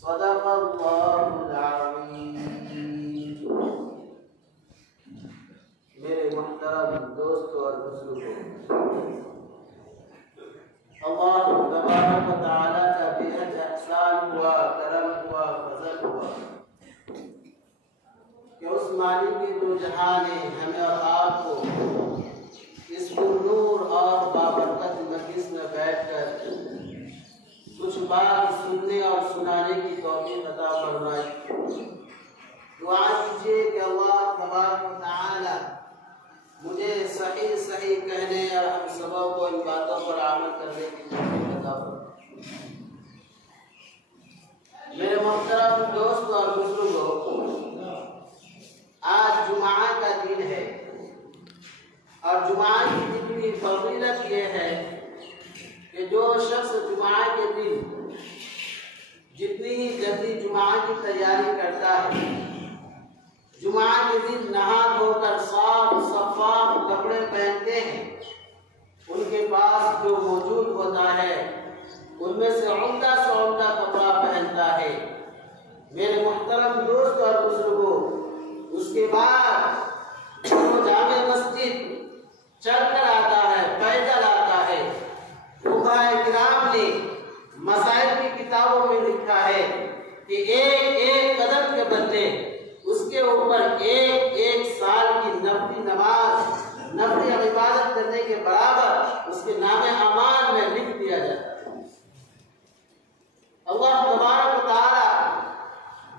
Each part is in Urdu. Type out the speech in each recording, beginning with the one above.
صدق اللہ العظیم۔ میرے محترم دوستوں اور بزرگوں، اللہ تبارک و تعالیٰ کا بے حد احسان ہوا، کرم ہوا، فضل ہوا کہ اس مالک دو جہاں نے ہمیں اور آپ کو اس نور اور بابرکت مجلس میں بیٹھ کر کچھ بات سننے اور سنانے کی توفیق عطا فرمائی۔ دعا کیجیے کہ اللہ تبارک و تعالی مجھے صحیح صحیح کہنے اور ہم سبوں کو ان باتوں پر عمل کرنے کی توفیق عطا فرمائے۔ میرے محترم دوستوں اور بزرگوں، آج جمعہ کا دن ہے اور جمعہ کی دن کی فضیلت یہ ہے کہ جو شخص جمعہ کے دن جتنی ہی جلدی جمعہ کی تیاری کرتا ہے، جمعہ کے دن نہا دھو کر صاف شفاف کپڑے پہنتے ہیں، ان کے پاس جو موجود ہوتا ہے ان میں سے عمدہ کپڑا پہنتا ہے۔ میرے محترم دوست اور بزرگوں، اس کے بعد وہ جامع مسجد چل کر آتا ہے، پیدل آتا ہے۔ فقہائے کرام نے مسائل کی کتابوں میں لکھا ہے کہ ایک ایک قدم کے بدلے اس کے اوپر ایک سال کی نفلی نماز، نفلی عبادت کرنے کے برابر اس کے نام اعمال میں لکھ دیا جاتا ہے۔ اللہ تبارک و تعالی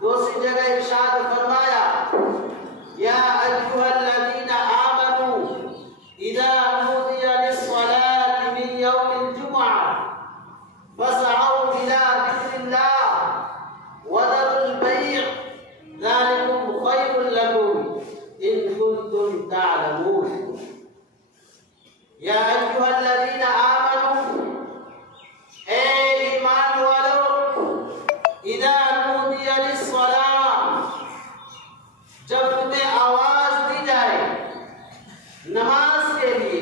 دوسری جگہ ارشاد فرمایا، یا ایھا الذین آمنوا اذا نودی للصلاۃ من یوم الجمعہ فاسعوا الی ذکر اللہ وذروا البیع ذلکم خیر لکم ان کنتم تعلمون۔ یا ایھا الذین آمنوا، اے ایمان والو، اذا نودی للصلاۃ، جب تمہیں آواز دی جائے نماز کے لیے،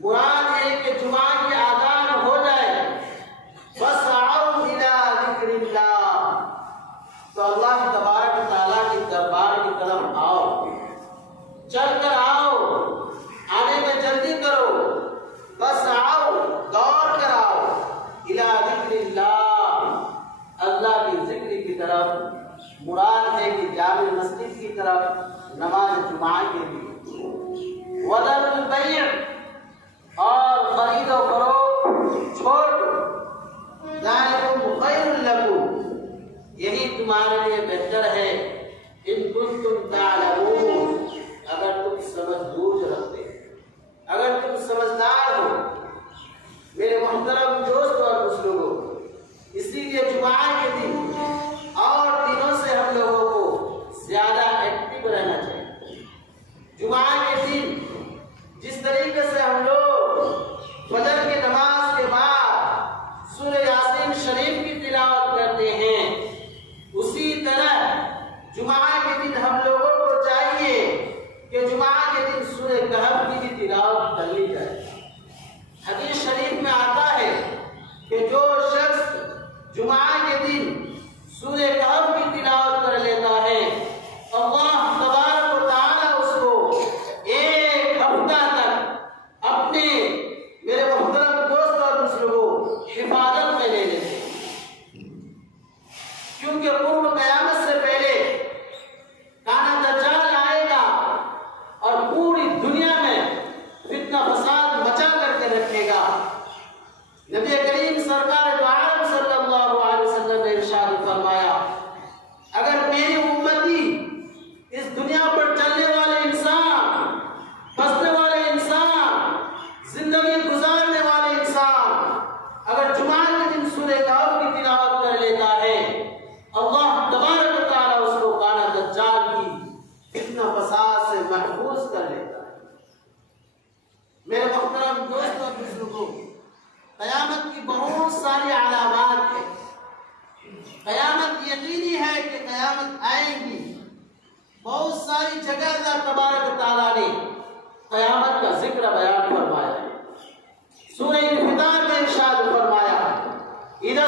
مراد ہے کہ جمعہ کی اذان ہو جائے، فاسعوا الی ذکر اللہ، تو اللہ تبارک و تعالیٰ کے دربار کی طرف آؤ، چل کر آؤ، آنے میں جلدی کرو، فاسعوا، دوڑ کر آؤ، الی ذکر اللہ، اللہ کی ذکر کی طرف، مراد ہے کہ جامع مسجد کی طرف نماز جمعہ کے لیے۔ وذروا البیع، اور خرید و فروخت چھوڑ دو، ذالکم خیر لکم، یہی تمہارے لیے بہتر ہے، ان کنتم تعلمون، اگر تم سمجھ بوجھ رکھتے، اگر تم سمجھدار ہو۔ میرے محترم دوستوں اور بزرگوں، اسی لیے جمعہ کے دن اور دنوں سے ہم لوگوں کو زیادہ ایکٹیو رہنا چاہیے۔ جمعہ کے دن جس طریقے سے ہم لوگ فجر کی نماز کے بعد سورہ یاسین شریف کی تلاوت کرتے ہیں، اسی طرح جمعہ کے دن ہم لوگوں کو چاہیے کہ جمعہ کے دن سورہ کہف کی بھی تلاوت کر لی جائے۔ حدیث شریف میں آتا ہے کہ جو شخص جمعہ کے دن سورہ کہف کی تلاوت کر لیتا ہے، اللہ تبارک و تعالی اس کو ایک ہفتہ تک اپنے، میرے محترم دوست اور بزرگوں، حفاظت میں لے لیتے ہیں، کیونکہ قرب قیامت سے پہلے کانا دجال آئے گا اور پوری دنیا میں فتنہ فساد مچا کر کے رکھے گا۔ نبی کریم سرکار دو عالم صلی اللہ علیہ وسلم نے ارشاد فرمایا، اگر میری امتی، اس دنیا پر چلنے والے انسان، بسنے والے انسان، زندگی گزارنے والے انسان، اگر جمعہ کے دن سورہ کہف کی تلاوت کر لیتا ہے، اللہ تبارک و تعالیٰ اس کو کانا دجال کی فتنہ فساد سے محفوظ کر لیتا ہے۔ میرے محترم دوستوں اور بزرگوں، قیامت کی بہت ساری علامات ہیں۔ قیامت یقینی ہے کہ قیامت آئے گی۔ بہت ساری جگہ اللہ تبارک و تعالیٰ نے قیامت کا ذکر بیان فرمایا ہے۔ سورہ انفطار میں ارشاد فرمایا، اذا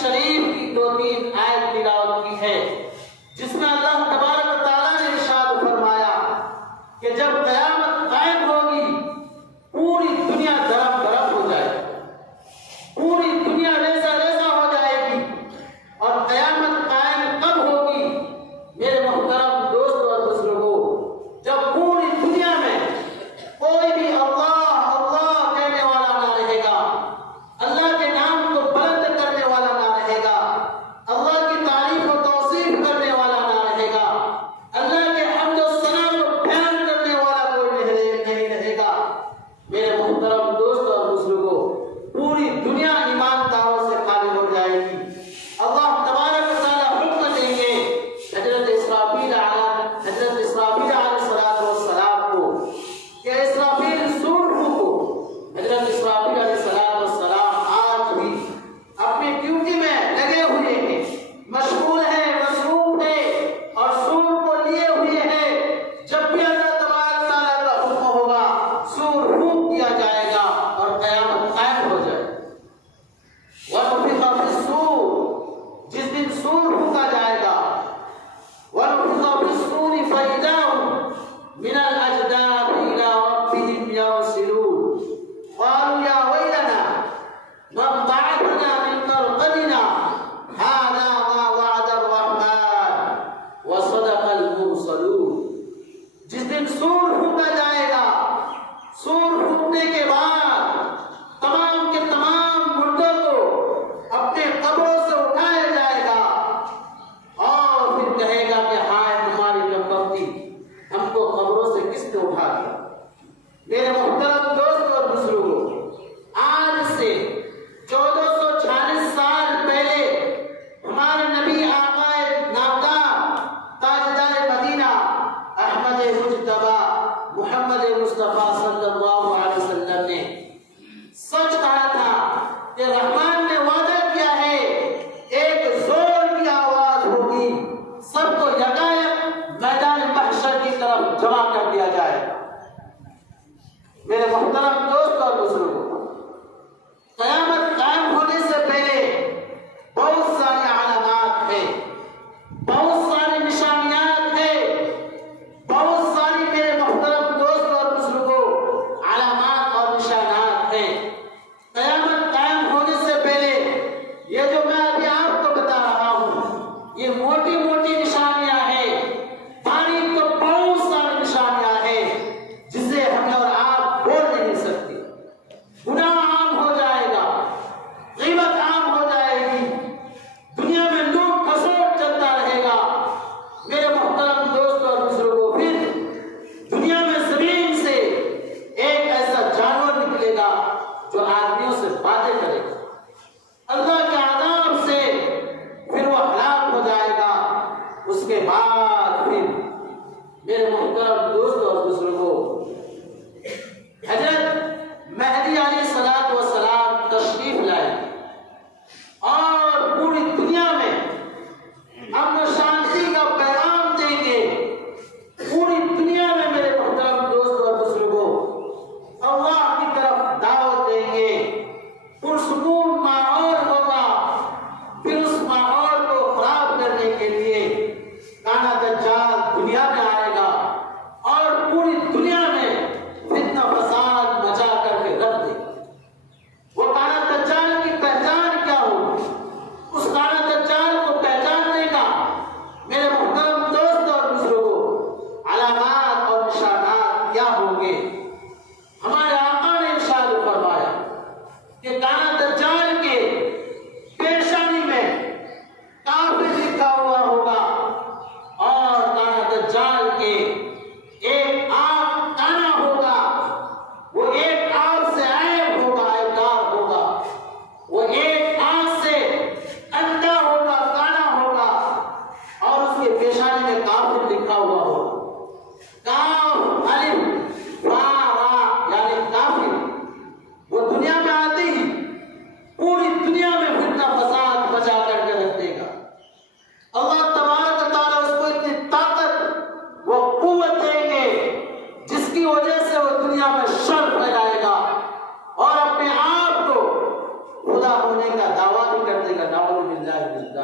شریف کی 2-3 آیت تلاوت کی ہے، جس میں اللہ تبارک و تعالیٰ نے ارشاد فرمایا کہ جب قیامت قائم ہوگی پوری دنیا درب درب ہو جائے گی، پوری دنیا ریزہ ریزہ ہو جائے گی۔ اور قیامت قائم کب ہوگی میرے محترم دوستوں اور بزرگوں؟ جب پوری دنیا میں کوئی بھی اللہ اللہ کہنے والا نہ رہے گا، اللہ کے نام کو بلند کرنے والا نہ رہے گا، اللہ کی تعریف و توصیف کرنے والا نہ رہے گا،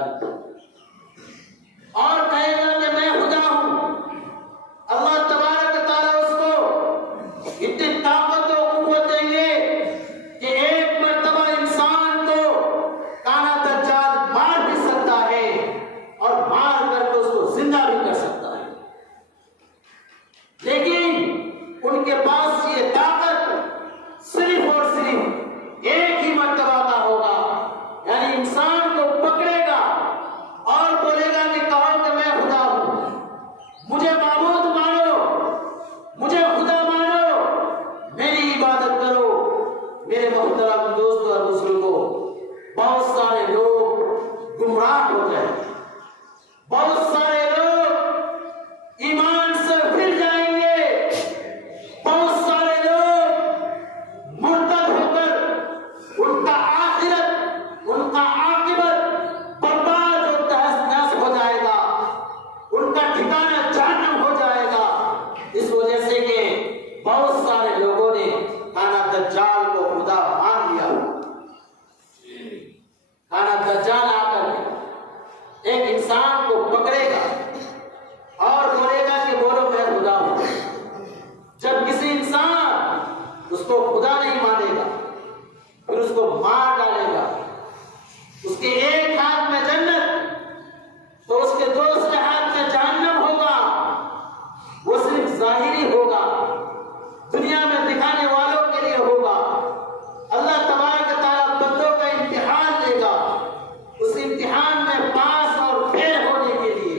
جانتا اور کہے گا کہ میں خدا ہوں، اللہ تبارک تعالیٰ اس کو اتنی طاقت و قوت دیں گے کہ ایک مرتبہ انسان کو کانا دجال مار بھی سکتا ہے اور مار کر کے اس کو زندہ بھی کر سکتا ہے، لیکن ان کے پاس یہ طاقت صرف اور صرف ایک ہی مرتبہ کا ہوگا، یعنی انسان کو پکڑے گا اور بولے گا کہ کہو کہ میں خدا ہوں، مجھے معبود مانو، مجھے خدا مانو، میری عبادت کرو۔ میرے محترم دوستوں اور بزرگوں، بہت سارے لوگ گمراہ ہو گئے، بہت سارے لوگ ایمان سے پھر جائیں گے، بہت سارے لوگ مرتد ہو کر ان کا آخرت، ان کا عاقبت برباد و تہس نہس ہو جائے گا، ان کا ٹھکانہ جہنم ہو جائے گا، اس وجہ سے کہ بہت سارے لوگوں نے کانا دجال کو خدا مان لیا۔ کانا دجال آ کر ایک انسان کو پکڑے گا اور بولے گا کہ بولو میں خدا ہوں۔ جب کسی انسان اس کو خدا نہیں مانے گا پھر اس کو مار ڈالے گا، اس کے ایک ہاتھ میں جنت تو اس کے دوسرے ہاتھ میں جہنم ہوگا، وہ صرف ظاہری ہوگا، دنیا میں دکھانے والوں کے لیے ہوگا۔ اللہ تبارک تعالیٰ بندوں کا امتحان لے گا، اس امتحان میں پاس اور فیل ہونے کے لیے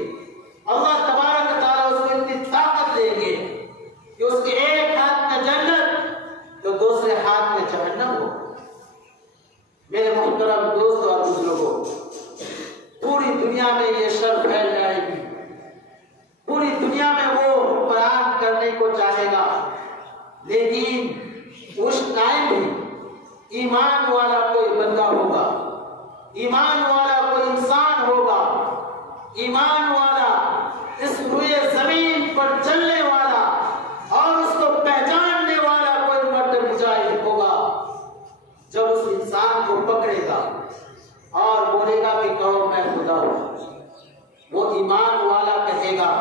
اللہ تبارک تعالیٰ اس کو اتنی طاقت دیں گے کہ اس کے ایک ہاتھ میں جنت تو دوسرے ہاتھ میں جہنم ہو۔ میرے محترم دوستوں اور بزرگوں، پوری دنیا میں یہ شر پھیل جائے گی، پوری دنیا میں وہ حکمران کرنے کو چاہے گا، لیکن اس ٹائم بھی ایمان والا کوئی بندہ ہوگا، ایمان والا کوئی انسان ہوگا، ایمان والا اس روئے زمین پر چلنے والا اور اس کو پہچاننے والا کوئی مرد مجاہد ہوگا، جب اس انسان کو پکڑے گا اور بولے گا کہ کہو میں خدا ہوں، وہ ایمان والا کہے گا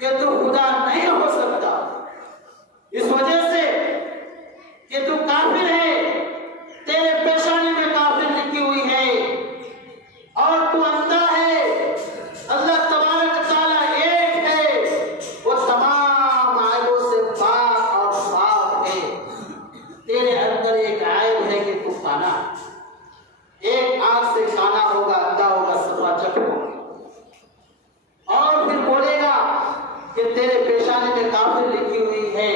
کہ تو خدا نہیں ہو سکتا، اس وجہ سے کہ تو کافر ہے، تیرے پیشانی میں کافر لکھی ہوئی ہے اور تو اندھا ہے، اللہ تبارک تعالیٰ ایک ہے، وہ تمام عیبوں سے پاک اور صاف ہے، تیرے اندر ایک عیب ہے کہ تو کانا، ایک آنکھ سے کانا ہوگا، اندھا ہوگا، سماچک ہوگا، اور پھر بولے گا کہ تیرے پیشانی میں کافر لکھی ہوئی ہے۔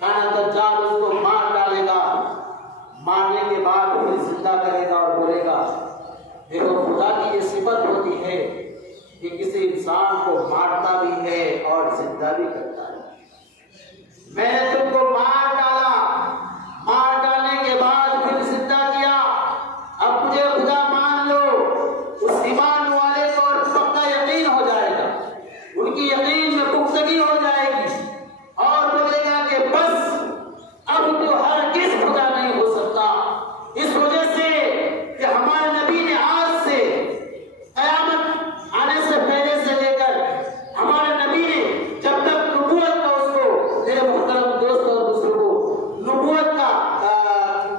کانا دجال اس کو مار ڈالے گا، مارنے کے بعد پھر زندہ کرے گا اور بولے گا، دیکھو خدا کی یہ صفت ہوتی ہے کہ کسی انسان کو مارتا بھی ہے اور زندہ بھی کرتا ہے، میں نے تم کو مار ڈالا، مار ڈالنے کے بعد پھر زندہ کیا، اب مجھے خدا مان لو۔ اس ایمان والے کو اور پکا یقین ہو جائے گا، ان کی یقین میں پختگی ہو جائے گی اور بولے گا کہ بس اب تو ہرگز خدا نہیں ہو سکتا، اس وجہ سے کہ ہمارے نبی نے آج سے قیامت آنے سے پہلے سے لے کر ہمارے نبی نے جب تک نبوت کا اس کو، میرے محترم دوستوں اور بزرگوں، نبوت کا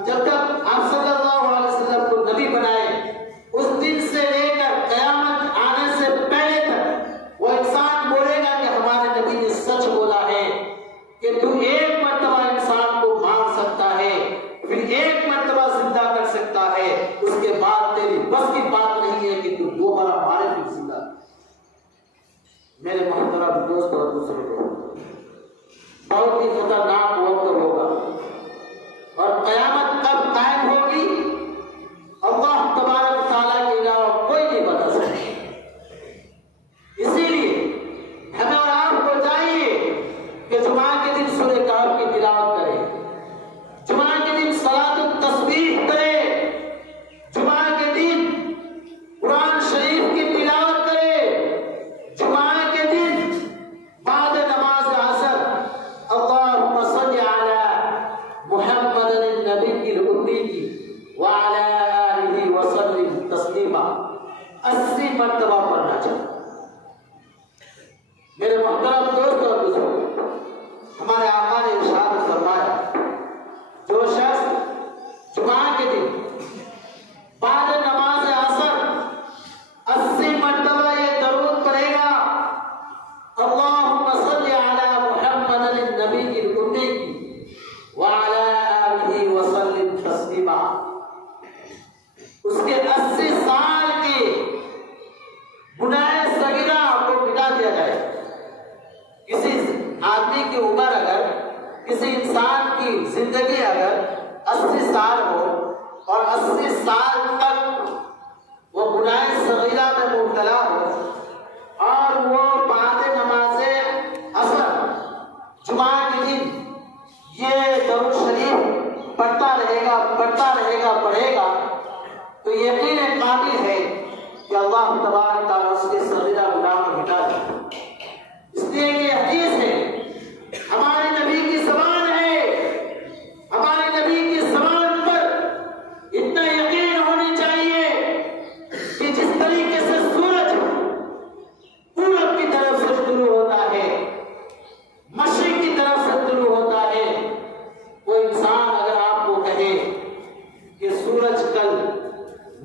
جب تک آپ صلی اللہ علیہ وسلم کو نبی بنائے، اس دن سے لے کر قیامت آنے سے پہلے تک وہ انسان بولے گا کہ ہمارے نبی نے سچ بولا ہے کہ تو ایک مرتبہ انسان کو مار سکتا ہے، پھر ایک مرتبہ زندہ کر سکتا ہے، اس کے بعد تیری بس کی بات نہیں ہے کہ تو دوبارہ مارے پھر زندہ۔ میرے محترم دوست اور بزرگوں، بہت ہی خطرناک وقت ہوگا اور قیامت کب قائم ہوگی اللہ تبارک تعالیٰ کے علاوہ کوئی نہیں بتا سکے، اسی لیے ہمیں اور آپ کو چاہیے کہ جمعہ کے دن سورہ کہف کی تلاوت کریں، جمعہ کے دن صلاۃ التسبیح کریں، جمعہ کے دن قرآن شریف کی تلاوت کریں، جمعہ کے دن بعد نماز عصر اللہم صل علی محمد النبی الأمی وعلی آلہ وسلم تسلیما، 80 مرتبہ پڑھنا چاہیے۔ میرے محترم دوست اور بزرگ، ہمارے آقا نے ارشاد فرمایا جو شخص جمعہ کے دن بعد نماز عصر 80 مرتبہ یہ درود پڑھے گا، اللہم صلی علی محمد النبی الأمی وعلی آلہ وسلم تسلیما، اس کے 80 سال کے گناہ صغیرہ کو مٹا دیا جائے۔ کسی آدمی کی عمر اگر، کسی انسان کی زندگی اگر 80 سال ہو اور 80 سال تک وہ گناہ صغیرہ میں مبتلا ہو اور وہ بعد نماز عصر جمعہ کے دن یہ درود شریف پڑھتا رہے گا تو یقین قابل ہے کہ اللہ تبارک تعالیٰ اس کے صغیرہ گناہ کو مٹا دے۔ اس لیے کہ حدیث ہے، ہمارے نبی کی زبان ہے، ہمارے نبی کی زبان پر اتنا یقین ہونی چاہیے کہ جس طریقے سے سورج پورب کی طرف سے طلوع ہوتا ہے، مشرق کی طرف سے طلوع ہوتا ہے، وہ انسان اگر آپ کو کہے کہ سورج کل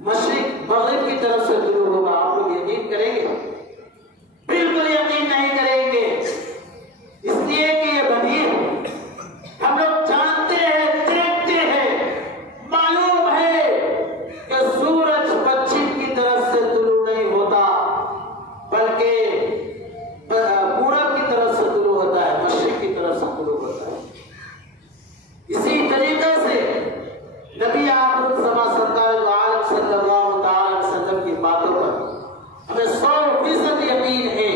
مشرق مغرب کی طرف سے طلوع ہوگا، آپ لوگ یقین کریں گے؟ بالکل یقین نہیں کریں گے، اس لیے کہ یہ بدیع ہے۔ ہم لوگ جانتے ہیں، دیکھتے ہیں، معلوم ہے کہ سورج پچھم کی طرف سے طلوع نہیں ہوتا بلکہ پورب کی طرف سے طلوع ہوتا ہے، مشرق کی طرف سے طلوع ہوتا ہے۔ اسی طریقے سے نبی آخر الزماں سرکار عالم صلی اللہ تعالی وسلم کی باتوں پر ہمیں 100% یقین ہے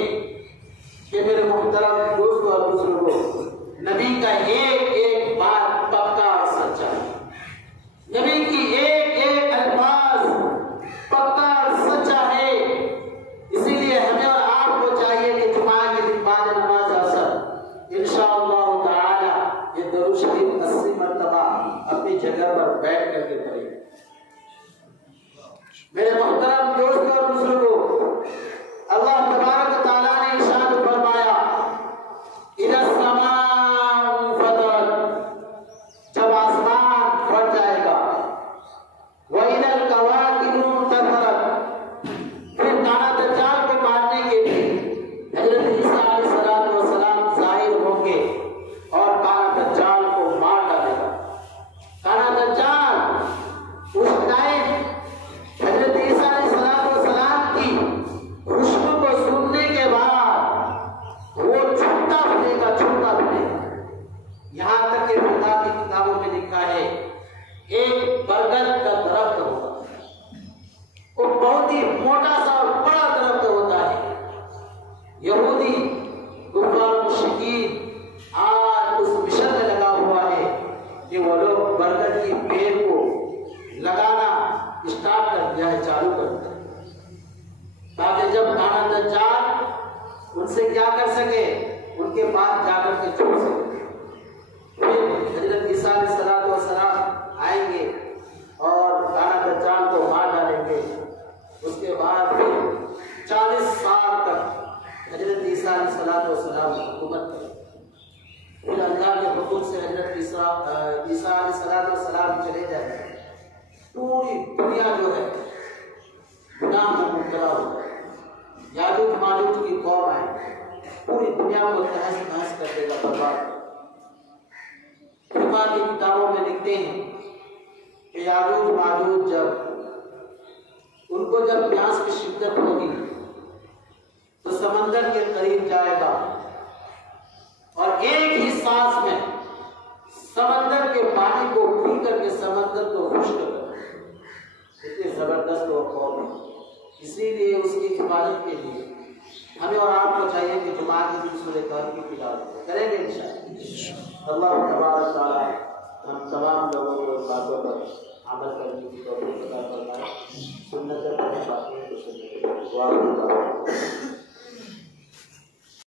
کہ میرے محترم دوستوں اور بزرگوں، نبی کا ایک ایک بات پکا اور سچا ہے، نبی کی ایک ایک الفاظ پکا اور سچا ہے۔ اسی لیے ہمیں اور آپ کو چاہیے کہ جمعہ کے دن بعد نماز عصر انشاءاللہ تعالی یہ درود شریف 80 مرتبہ اپنی جگہ پر بیٹھ کر کے پڑھیں۔ میرے محترم دوستوں اور بزرگوں، اللہ تبارک تعالیٰ نے ارشاد فرمایا اِذَا السَّمَاءُ انفطرت، جب آسمان پھٹ جائے گا، وَإِذَا الْكَوَاكِبُ انتَثَرَتْ، پھر کانا دجال کو مارنے کے لیے حضرت عیسیٰ علیہ السلام ظاہر ہوں گے اور کانا دجال کو مار ڈالے گا۔ کانا دجال اس ٹائم حضرت عیسیٰ علیہ السلام کی خوشبو کو سننے کے بعد وہ چھوٹا بنے گا۔ یہاں تک کہ خدا کی کتابوں میں لکھا ہے ایک برگد کا درخت ہوگا، وہ بہت ہی موٹا سا اور بڑا درخت ہوتا ہے۔ یہودی کفار مشرکین آج اس مشن میں لگا ہوا ہے کہ وہ لوگ برگد کی پیڑ کو لگانا اسٹارٹ کر دیا ہے، چالو کر دیا ہے، تاکہ جب کانا دجال ان سے کیا کر سکے، ان کے پاس جا کر کے چھوڑ سکے۔ پھر حضرت عیسیٰ علیہ السلام آئیں گے اور کانا دجال کو مار ڈالیں گے۔ اس کے بعد پھر 40 سال تک حضرت عیسیٰ علیہ السلام حکومت کریں۔ پھر اللہ کے حکم سے حضرت عیسیٰ علیہ السلام چلے جائیں گے۔ پوری دنیا جو ہے گناہ میں مبتلا ہو جائے، یاجوج ماجوج کی قوم آئے، پوری دنیا کو تہس نہس کر دے گا، برباد۔ فقہ کی کتابوں میں لکھتے ہیں کہ یاجوج ماجوج ان کو جب پیاس کی شدت ہوگی تو سمندر کے قریب جائے گا اور ایک ہی سانس میں سمندر کے پانی کو پی کر کے سمندر کو خشک کر دے۔ اتنی زبردست وہ قوم ہے۔ اسی لیے اس کی حفاظت کے لیے ہمیں اور آپ کو چاہیے کہ جمعہ کے دن سورہ کہف کی تلاوت کریں گے انشاءاللہ۔ اللہ تبارک تعالیٰ ہم تمام لوگوں کو اس باتوں پر عمل کرنے کی توفیق عطا فرمائے۔ سنت پر باقی کو سننے